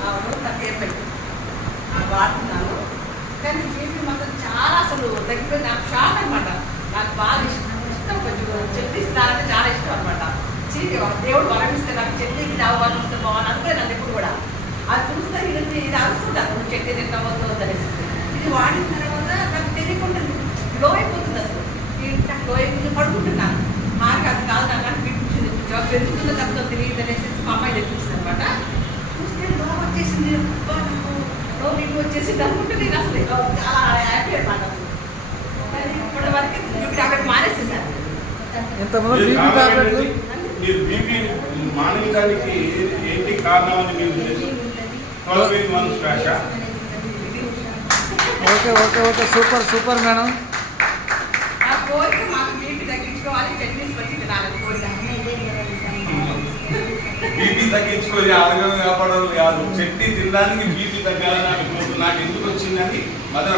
ఆ ఊరు thirty eight వాడుతున్నాను కానీ బీపీ మాత్రం చాలా అసలు దగ్గర నాకు షాక్ అనమాట నాకు బాగా ఇష్టం ఇష్టం కొంచెం చెల్లి ఇస్తానంటే చాలా ఇష్టం అనమాట చీటి దేవుడు వరం ఇస్తే నాకు చెల్లికి నా వరం ఇస్తే బాగుంది అనుకోలేదు నన్ను ఎప్పుడు కూడా అది చూస్తే ఇది ఇది అనుకుంటాను చెట్టు తింటామో అనేసి ఇది వాడిన తర్వాత నాకు తెలియకుండా లో అయిపోతుంది అసలు ఏంటి నాకు లో అయిపోతుంది పడుకుంటున్నాను మాకు అది కాదు నాకు అని పిలిపించింది జాబ్ పెరుగుతున్న తప్ప తెలియదు అనేసి మా అమ్మాయి తెప్పించింది అనమాట చూస్తే లో వచ్చేసింది అబ్బా నాకు వచ్చేసింది అనుకుంటే నేను అసలు చాలా హ్యాపీ అనమాట అసలు. కానీ ఇప్పటి వరకు ఇప్పుడు అక్కడ మానేసేసాను ఇంతకుముందు మీరు బీపీ కారణం టాబ్లెట్లు? ఏంటి? మీరు బీపీ మానడానికి ఏంటి కారణం అని మీరు twelve eight months క్రాషా okay okay okay. Super super madam. ఆ కోరిక మాకు బీపీ తగ్గించుకోవాలి. చట్నీస్ వచ్చి తినాలి బీపీ తగ్గించుకొని ఆరోగ్యం కాపాడాలి కాదు. చెట్టి తినడానికి బీపీ తగ్గాలని నాకు నాకు ఎందుకు వచ్చిందని మదన